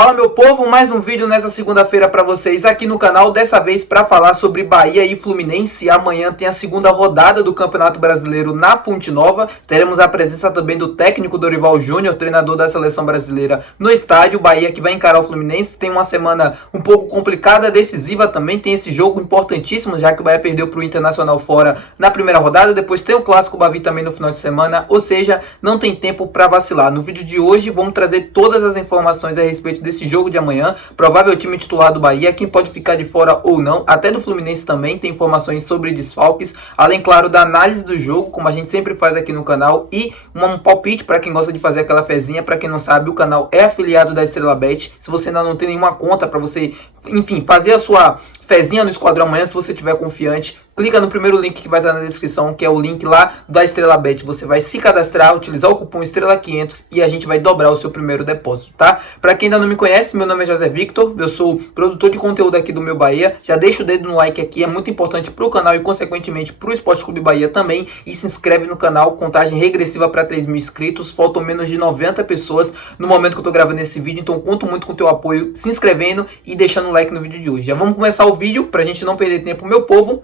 Fala meu povo, mais um vídeo nessa segunda-feira para vocês aqui no canal, dessa vez para falar sobre Bahia e Fluminense. Amanhã tem a segunda rodada do Campeonato Brasileiro na Fonte Nova. Teremos a presença também do técnico Dorival Júnior, treinador da seleção brasileira, no estádio. Bahia que vai encarar o Fluminense, tem uma semana um pouco complicada, decisiva também, tem esse jogo importantíssimo, já que o Bahia perdeu para o Internacional fora na primeira rodada, depois tem o Clássico Bavi também no final de semana, ou seja, não tem tempo para vacilar. No vídeo de hoje vamos trazer todas as informações a respeito desse jogo de amanhã, provável time titular do Bahia, quem pode ficar de fora ou não, até do Fluminense também, tem informações sobre desfalques, além, claro, da análise do jogo, como a gente sempre faz aqui no canal, e um palpite para quem gosta de fazer aquela fezinha. Para quem não sabe, o canal é afiliado da Estrela Bet. Se você ainda não tem nenhuma conta para você, enfim, fazer a sua fezinha no Esquadrão amanhã, se você estiver confiante, clica no primeiro link que vai estar na descrição, que é o link lá da Estrela Bet. Você vai se cadastrar, utilizar o cupom Estrela500 e a gente vai dobrar o seu primeiro depósito, tá? Para quem ainda não me conhece, meu nome é José Victor, eu sou produtor de conteúdo aqui do Meu Bahia. Já deixa o dedo no like aqui, é muito importante para o canal e consequentemente para o Esporte Clube Bahia também. E se inscreve no canal, contagem regressiva para 3 mil inscritos, faltam menos de 90 pessoas no momento que eu tô gravando esse vídeo, então conto muito com o teu apoio se inscrevendo e deixando o like no vídeo de hoje. Já vamos começar o vídeo pra gente não perder tempo, meu povo.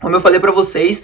Como eu falei para vocês,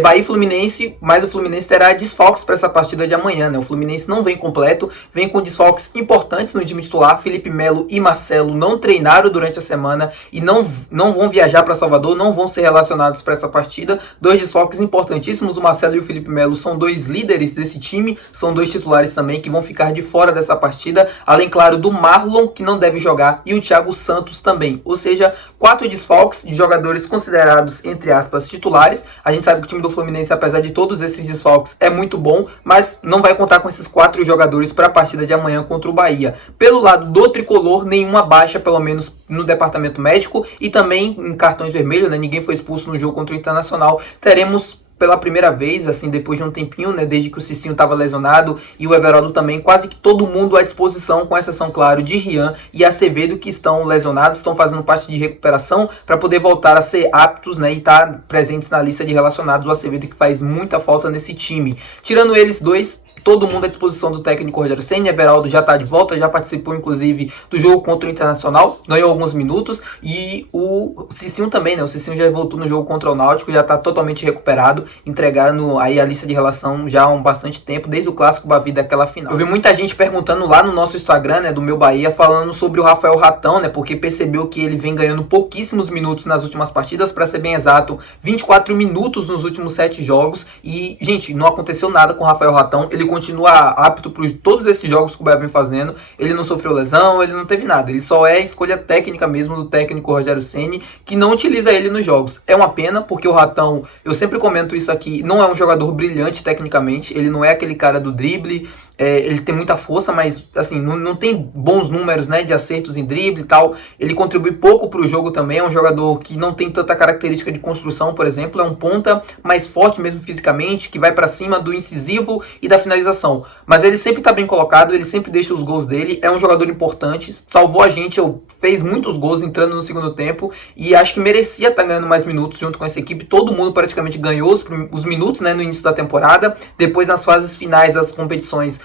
Bahia e Fluminense, mas o Fluminense terá desfalques para essa partida de amanhã, né? O Fluminense não vem completo, vem com desfalques importantes no time titular. Felipe Melo e Marcelo não treinaram durante a semana e não vão viajar para Salvador, não vão ser relacionados para essa partida. Dois desfalques importantíssimos, o Marcelo e o Felipe Melo são dois líderes desse time, são dois titulares também que vão ficar de fora dessa partida, além, claro, do Marlon, que não deve jogar, e o Thiago Santos também. Ou seja, 4 desfalques de jogadores considerados, entre aspas, titulares. A gente sabe que o time do Fluminense, apesar de todos esses desfalques, é muito bom, mas não vai contar com esses 4 jogadores para a partida de amanhã contra o Bahia. Pelo lado do tricolor, nenhuma baixa, pelo menos no departamento médico, e também em cartões vermelhos, né? Ninguém foi expulso no jogo contra o Internacional. Teremos pela primeira vez, assim, depois de um tempinho, né, desde que o Cicinho estava lesionado e o Everaldo também, quase que todo mundo à disposição, com exceção, claro, de Rian e Acevedo, que estão lesionados, estão fazendo parte de recuperação para poder voltar a ser aptos, né, e estar presentes na lista de relacionados. O Acevedo que faz muita falta nesse time. Tirando eles dois, todo mundo à disposição do técnico Rogério Ceni. Everaldo já está de volta, já participou inclusive do jogo contra o Internacional, ganhou alguns minutos, e o Cicinho também, né? O Cicinho já voltou no jogo contra o Náutico, já está totalmente recuperado, entregando aí a lista de relação já há bastante tempo, desde o Clássico Bavi daquela final. Eu vi muita gente perguntando lá no nosso Instagram, né, do Meu Bahia, falando sobre o Rafael Ratão, né, porque percebeu que ele vem ganhando pouquíssimos minutos nas últimas partidas, para ser bem exato, 24 minutos nos últimos 7 jogos, e, gente, não aconteceu nada com o Rafael Ratão. Ele continua apto para todos esses jogos que o Bahia vem fazendo, ele não sofreu lesão, ele não teve nada, ele só é escolha técnica mesmo do técnico Rogério Ceni, que não utiliza ele nos jogos. É uma pena, porque o Ratão, eu sempre comento isso aqui, não é um jogador brilhante tecnicamente, ele não é aquele cara do drible, ele tem muita força, mas assim, não tem bons números, né, de acertos em drible e tal. Ele contribui pouco para o jogo também, é um jogador que não tem tanta característica de construção, por exemplo, é um ponta mais forte mesmo fisicamente, que vai para cima do incisivo e da finalização. Mas ele sempre está bem colocado, ele sempre deixa os gols dele, é um jogador importante, salvou a gente, fez muitos gols entrando no segundo tempo, e acho que merecia estar ganhando mais minutos junto com essa equipe. Todo mundo praticamente ganhou os minutos, né, no início da temporada. Depois, nas fases finais das competições,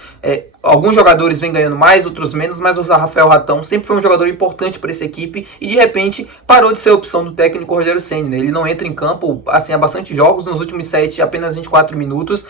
alguns jogadores vêm ganhando mais, outros menos, mas o Rafael Ratão sempre foi um jogador importante para essa equipe e de repente parou de ser a opção do técnico Rogério Ceni, né? Ele não entra em campo assim há bastante jogos, nos últimos 7 apenas 24 minutos.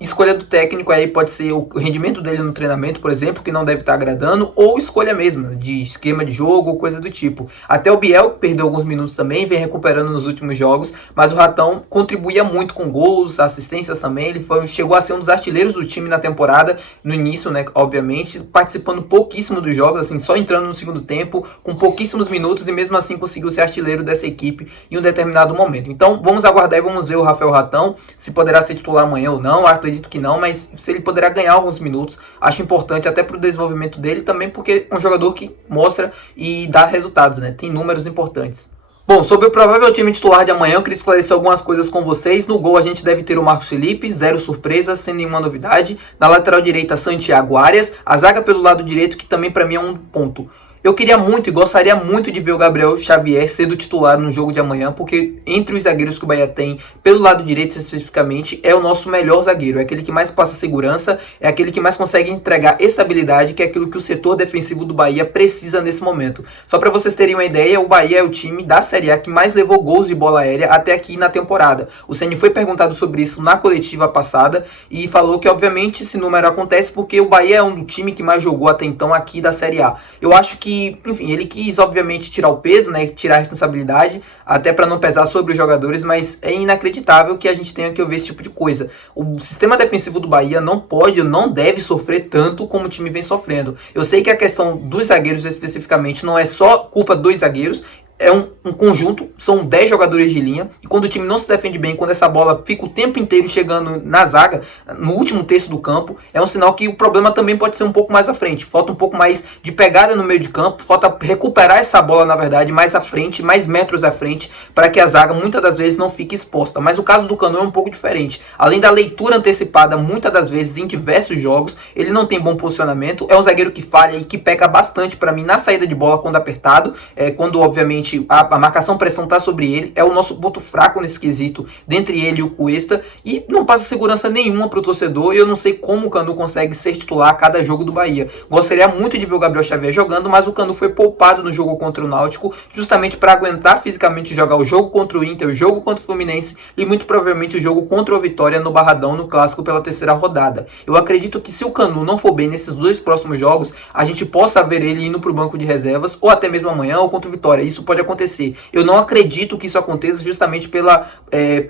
Escolha do técnico aí pode ser o rendimento dele no treinamento, por exemplo, que não deve estar agradando, ou escolha mesmo de esquema de jogo, coisa do tipo. Até o Biel, que perdeu alguns minutos também, vem recuperando nos últimos jogos, mas o Ratão contribuía muito com gols, assistências também. Ele chegou a ser um dos artilheiros do time na temporada, no início, né, obviamente, participando pouquíssimo dos jogos, assim, só entrando no segundo tempo, com pouquíssimos minutos, e mesmo assim conseguiu ser artilheiro dessa equipe em um determinado momento. Então vamos aguardar e vamos ver o Rafael Ratão, se poderá ser titular amanhã ou não. Acredito que não, mas se ele poderá ganhar alguns minutos, acho importante até para o desenvolvimento dele também, porque é um jogador que mostra e dá resultados, né? Tem números importantes. Bom, sobre o provável time titular de amanhã, eu queria esclarecer algumas coisas com vocês. No gol a gente deve ter o Marcos Felipe, 0 surpresas, sem nenhuma novidade. Na lateral direita, Santiago Arias. A zaga pelo lado direito, que também para mim é um ponto. Eu queria muito e gostaria muito de ver o Gabriel Xavier sendo titular no jogo de amanhã, porque entre os zagueiros que o Bahia tem, pelo lado direito especificamente, é o nosso melhor zagueiro. É aquele que mais passa segurança, é aquele que mais consegue entregar estabilidade, que é aquilo que o setor defensivo do Bahia precisa nesse momento. Só para vocês terem uma ideia, o Bahia é o time da Série A que mais levou gols de bola aérea até aqui na temporada. O Ceni foi perguntado sobre isso na coletiva passada e falou que obviamente esse número acontece porque o Bahia é um time que mais jogou até então aqui da Série A. Eu acho que enfim, ele quis obviamente tirar o peso, né, tirar a responsabilidade, até para não pesar sobre os jogadores, mas é inacreditável que a gente tenha que ouvir esse tipo de coisa. O sistema defensivo do Bahia não pode, não deve sofrer tanto como o time vem sofrendo. Eu sei que a questão dos zagueiros especificamente não é só culpa dos zagueiros, é um conjunto, são 10 jogadores de linha, e quando o time não se defende bem, quando essa bola fica o tempo inteiro chegando na zaga, no último terço do campo, é um sinal que o problema também pode ser um pouco mais à frente, falta um pouco mais de pegada no meio de campo, falta recuperar essa bola, na verdade, mais à frente, mais metros à frente, para que a zaga muitas das vezes não fique exposta. Mas o caso do Canu é um pouco diferente, além da leitura antecipada, muitas das vezes em diversos jogos, ele não tem bom posicionamento, é um zagueiro que falha e que peca bastante para mim na saída de bola quando apertado, quando obviamente a marcação pressão está sobre ele, é o nosso ponto fraco nesse quesito, dentre ele e o Cuesta, e não passa segurança nenhuma para o torcedor, e eu não sei como o Canu consegue ser titular a cada jogo do Bahia. Gostaria muito de ver o Gabriel Xavier jogando, mas o Canu foi poupado no jogo contra o Náutico, justamente para aguentar fisicamente jogar o jogo contra o Inter, o jogo contra o Fluminense, e muito provavelmente o jogo contra o Vitória no Barradão, no Clássico pela terceira rodada. Eu acredito que se o Canu não for bem nesses dois próximos jogos, a gente possa ver ele indo para o banco de reservas, ou até mesmo amanhã, ou contra o Vitória. Isso pode acontecer. Eu não acredito que isso aconteça justamente pela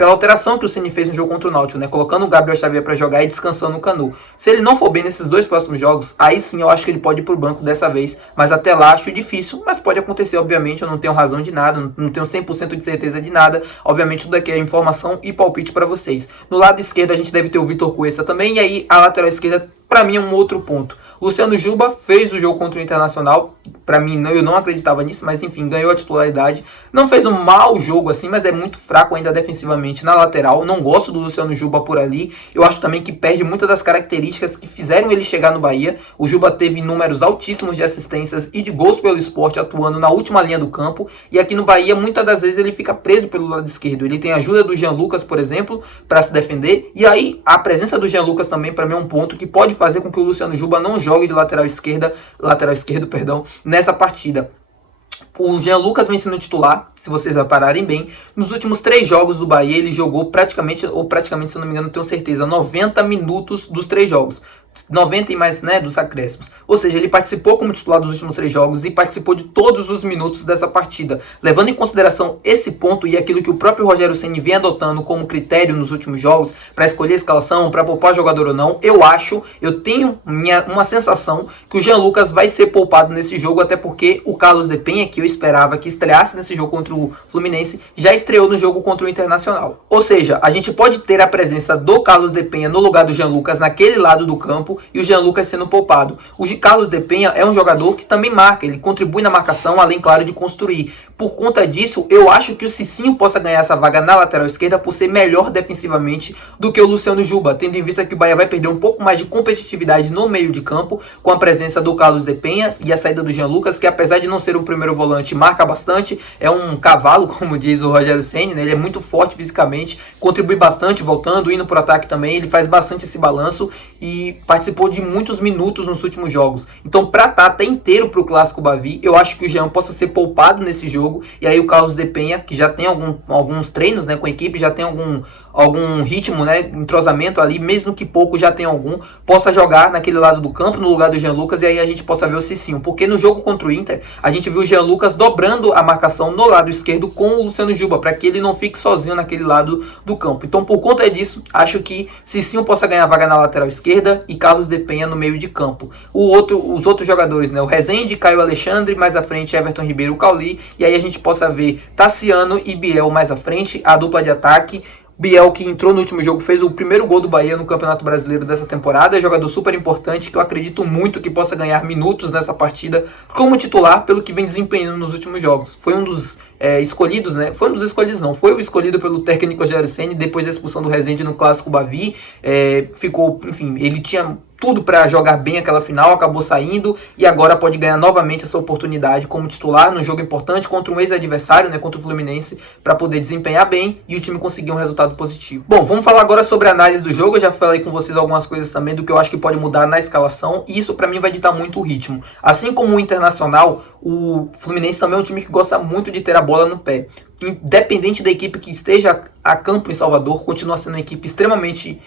alteração que o Ceni fez no jogo contra o Náutico, né? Colocando o Gabriel Xavier para jogar e descansando o Canu. Se ele não for bem nesses dois próximos jogos, aí sim eu acho que ele pode ir pro banco dessa vez, mas até lá acho difícil, mas pode acontecer, obviamente. Eu não tenho razão de nada, não tenho 100% de certeza de nada, obviamente tudo aqui é informação e palpite para vocês. No lado esquerdo a gente deve ter o Vitor Cuesta também, e aí a lateral esquerda para mim é um outro ponto. Luciano Juba fez o jogo contra o Internacional, para mim eu não acreditava nisso, mas enfim, ganhou a titularidade. Não fez um mau jogo assim, mas é muito fraco ainda defensivamente na lateral. Não gosto do Luciano Juba por ali. Eu acho também que perde muitas das características que fizeram ele chegar no Bahia. O Juba teve números altíssimos de assistências e de gols pelo Sport, atuando na última linha do campo. E aqui no Bahia, muitas das vezes ele fica preso pelo lado esquerdo. Ele tem a ajuda do Jean Lucas, por exemplo, para se defender. E aí a presença do Jean Lucas também para mim é um ponto que pode fazer com que o Luciano Juba não jogue de lateral esquerdo, nessa partida. O Jean Lucas vem sendo titular, se vocês repararem bem. Nos últimos 3 jogos do Bahia, ele jogou praticamente, se não me engano, tenho certeza, 90 minutos dos 3 jogos. 90 e mais, né, dos acréscimos. Ou seja, ele participou como titular dos últimos 3 jogos e participou de todos os minutos dessa partida. Levando em consideração esse ponto e aquilo que o próprio Rogério Ceni vem adotando como critério nos últimos jogos para escolher a escalação, para poupar jogador ou não, eu tenho uma sensação que o Jean Lucas vai ser poupado nesse jogo, até porque o Carlos de Penha, que eu esperava que estreasse nesse jogo contra o Fluminense, já estreou no jogo contra o Internacional. Ou seja, a gente pode ter a presença do Carlos de Penha no lugar do Jean Lucas naquele lado do campo, e o Jean Lucas sendo poupado. O Carlos de Penha é um jogador que também marca, ele contribui na marcação, além, claro, de construir. Por conta disso, eu acho que o Cicinho possa ganhar essa vaga na lateral esquerda por ser melhor defensivamente do que o Luciano Juba, tendo em vista que o Bahia vai perder um pouco mais de competitividade no meio de campo, com a presença do Carlos de Penha e a saída do Jean Lucas, que apesar de não ser o primeiro volante, marca bastante, é um cavalo, como diz o Rogério Ceni, né? Ele é muito forte fisicamente, contribui bastante, voltando, indo para o ataque também, ele faz bastante esse balanço e participou de muitos minutos nos últimos jogos. Então, para estar até inteiro para o Clássico Bavi, eu acho que o Jean possa ser poupado nesse jogo, e aí o Carlos de Penha, que já tem alguns treinos, né, com a equipe, já tem algum ritmo, né, entrosamento ali, mesmo que pouco já tem algum, possa jogar naquele lado do campo, no lugar do Jean Lucas, e aí a gente possa ver o Cicinho, porque no jogo contra o Inter, a gente viu o Jean Lucas dobrando a marcação no lado esquerdo com o Luciano Juba, para que ele não fique sozinho naquele lado do campo. Então, por conta disso, acho que Cicinho possa ganhar vaga na lateral esquerda e Carlos de Penha no meio de campo. Os outros jogadores, né, o Rezende, Caio Alexandre, mais à frente Everton Ribeiro, Cauli, e aí a gente possa ver Tassiano e Biel mais à frente, a dupla de ataque. Biel, que entrou no último jogo, fez o primeiro gol do Bahia no Campeonato Brasileiro dessa temporada, é jogador super importante, que eu acredito muito que possa ganhar minutos nessa partida como titular, pelo que vem desempenhando nos últimos jogos. Foi um dos escolhidos, né? Foi um dos escolhidos, não. Foi o escolhido pelo técnico Rogério Ceni depois da expulsão do Rezende no Clássico Bavi. Ficou, enfim, ele tinha tudo para jogar bem aquela final, acabou saindo e agora pode ganhar novamente essa oportunidade como titular num jogo importante contra um ex-adversário, né, contra o Fluminense, para poder desempenhar bem e o time conseguir um resultado positivo. Bom, vamos falar agora sobre a análise do jogo. Eu já falei com vocês algumas coisas também do que eu acho que pode mudar na escalação e isso para mim vai ditar muito o ritmo. Assim como o Internacional, o Fluminense também é um time que gosta muito de ter a bola no pé. Independente da equipe que esteja a campo em Salvador, continua sendo uma equipe extremamente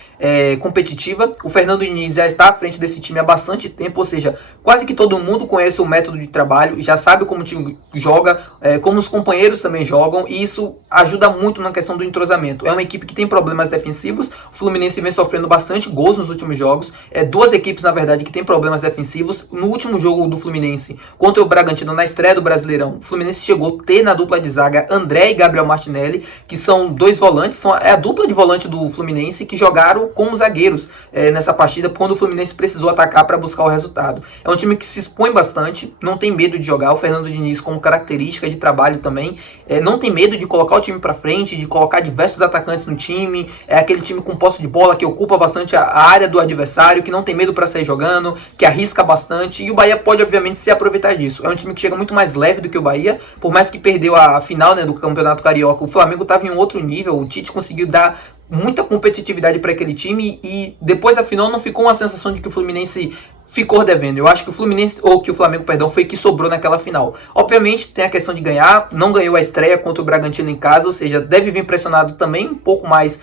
competitiva. O Fernando Diniz já está à frente desse time há bastante tempo, ou seja, quase que todo mundo conhece o método de trabalho, já sabe como o time joga, como os companheiros também jogam, e isso ajuda muito na questão do entrosamento. É uma equipe que tem problemas defensivos, o Fluminense vem sofrendo bastante gols nos últimos jogos, duas equipes na verdade que tem problemas defensivos. No último jogo do Fluminense contra o Bragantino, na estreia do Brasileirão, o Fluminense chegou a ter na dupla de zaga André e Gabriel Martinelli, que são dois volantes, é a dupla de volante do Fluminense que jogaram como zagueiros nessa partida quando o Fluminense precisou atacar para buscar o resultado. É um time que se expõe bastante, não tem medo de jogar. O Fernando Diniz, como característica de trabalho também, não tem medo de colocar o time para frente, de colocar diversos atacantes no time. É aquele time com posse de bola que ocupa bastante a área do adversário, que não tem medo para sair jogando, que arrisca bastante, e o Bahia pode obviamente se aproveitar disso. É um time que chega muito mais leve do que o Bahia, por mais que perdeu a final, né, do Campeonato Carioca. O Flamengo estava em um outro nível, o Tite conseguiu dar muita competitividade para aquele time e depois da final não ficou uma sensação de que o Fluminense ficou devendo. Eu acho que o Fluminense, ou que o Flamengo, perdão, foi que sobrou naquela final. Obviamente tem a questão de ganhar, não ganhou a estreia contra o Bragantino em casa, ou seja, deve vir pressionado também um pouco mais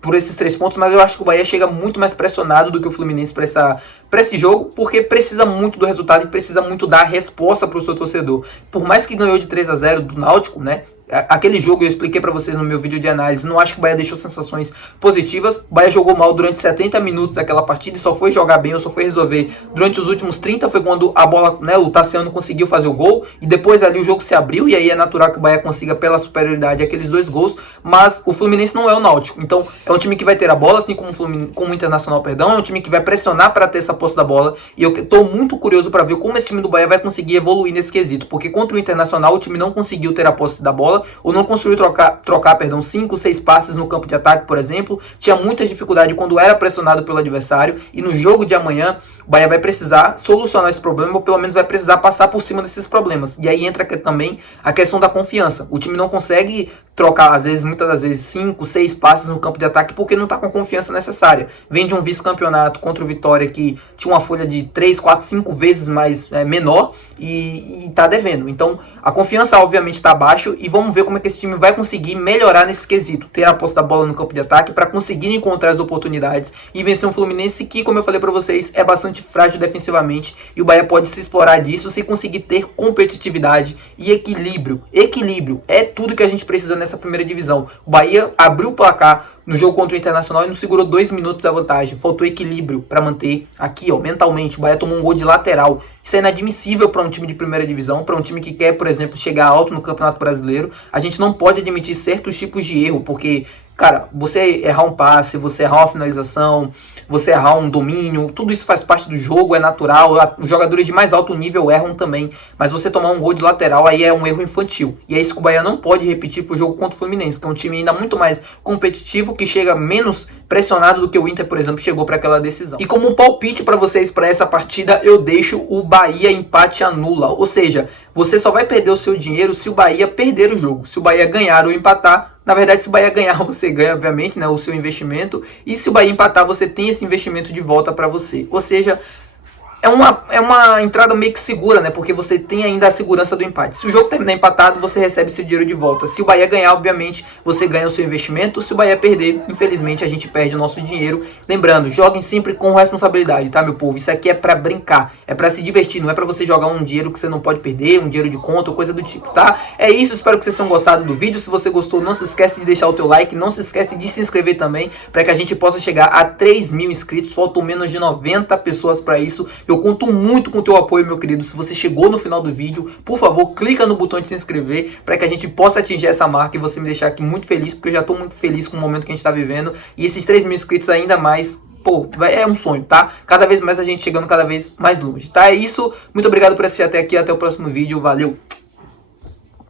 por esses 3 pontos, mas eu acho que o Bahia chega muito mais pressionado do que o Fluminense para esse jogo, porque precisa muito do resultado e precisa muito dar resposta para o seu torcedor. Por mais que ganhou de 3-0 do Náutico, né? Aquele jogo eu expliquei para vocês no meu vídeo de análise, não acho que o Bahia deixou sensações positivas. O Bahia jogou mal durante 70 minutos daquela partida e só foi jogar bem, ou só foi resolver durante os últimos 30, foi quando a bola, né, o Tassiano conseguiu fazer o gol, e depois ali o jogo se abriu, e aí é natural que o Bahia consiga pela superioridade aqueles 2 gols, mas o Fluminense não é o Náutico, então é um time que vai ter a bola, assim como o Internacional, perdão, é um time que vai pressionar para ter essa posse da bola, e eu estou muito curioso para ver como esse time do Bahia vai conseguir evoluir nesse quesito, porque contra o Internacional o time não conseguiu ter a posse da bola, ou não conseguiu trocar 5, 6 passes no campo de ataque, por exemplo. Tinha muita dificuldade quando era pressionado pelo adversário, e no jogo de amanhã o Bahia vai precisar solucionar esse problema, ou pelo menos vai precisar passar por cima desses problemas. E aí entra também a questão da confiança. O time não consegue trocar, às vezes, muitas das vezes, 5, 6 passes no campo de ataque porque não está com a confiança necessária. Vem de um vice-campeonato contra o Vitória que tinha uma folha de 3, 4, 5 vezes mais menor e está devendo. Então a confiança obviamente está abaixo, e vamos ver como é que esse time vai conseguir melhorar nesse quesito, ter a posse da bola no campo de ataque para conseguir encontrar as oportunidades e vencer um Fluminense que, como eu falei para vocês, é bastante frágil defensivamente, e o Bahia pode se explorar disso se conseguir ter competitividade e equilíbrio. Equilíbrio é tudo que a gente precisa nessa primeira divisão. O Bahia abriu o placar no jogo contra o Internacional e não segurou 2 minutos a vantagem. Faltou equilíbrio para manter aqui, ó, mentalmente. O Bahia tomou um gol de lateral. Isso é inadmissível para um time de primeira divisão, para um time que quer, por exemplo, chegar alto no Campeonato Brasileiro. A gente não pode admitir certos tipos de erro, porque, cara, você errar um passe, você errar uma finalização, você errar um domínio, tudo isso faz parte do jogo, é natural. Os jogadores de mais alto nível erram também, mas você tomar um gol de lateral aí é um erro infantil. E é isso que o Bahia não pode repetir pro jogo contra o Fluminense, que é um time ainda muito mais competitivo, que chega menos pressionado do que o Inter, por exemplo, chegou para aquela decisão. E como palpite para vocês para essa partida, eu deixo o Bahia empate anula. Ou seja, você só vai perder o seu dinheiro se o Bahia perder o jogo. Se o Bahia ganhar ou empatar, na verdade, se o Bahia ganhar, você ganha, obviamente, né, o seu investimento. E se o Bahia empatar, você tem esse investimento de volta para você. Ou seja, é uma entrada meio que segura, né? Porque você tem ainda a segurança do empate. Se o jogo terminar empatado, você recebe seu dinheiro de volta. Se o Bahia ganhar, obviamente, você ganha o seu investimento. Se o Bahia perder, infelizmente, a gente perde o nosso dinheiro. Lembrando, joguem sempre com responsabilidade, tá, meu povo? Isso aqui é pra brincar, é pra se divertir. Não é pra você jogar um dinheiro que você não pode perder, um dinheiro de conta ou coisa do tipo, tá? É isso, espero que vocês tenham gostado do vídeo. Se você gostou, não se esquece de deixar o teu like. Não se esquece de se inscrever também, pra que a gente possa chegar a 3.000 inscritos. Faltam menos de 90 pessoas pra isso. Eu conto muito com o teu apoio, meu querido. Se você chegou no final do vídeo, por favor, clica no botão de se inscrever para que a gente possa atingir essa marca e você me deixar aqui muito feliz, porque eu já estou muito feliz com o momento que a gente está vivendo. E esses 3.000 inscritos ainda mais, pô, é um sonho, tá? Cada vez mais a gente chegando cada vez mais longe, tá? É isso. Muito obrigado por assistir até aqui. Até o próximo vídeo. Valeu!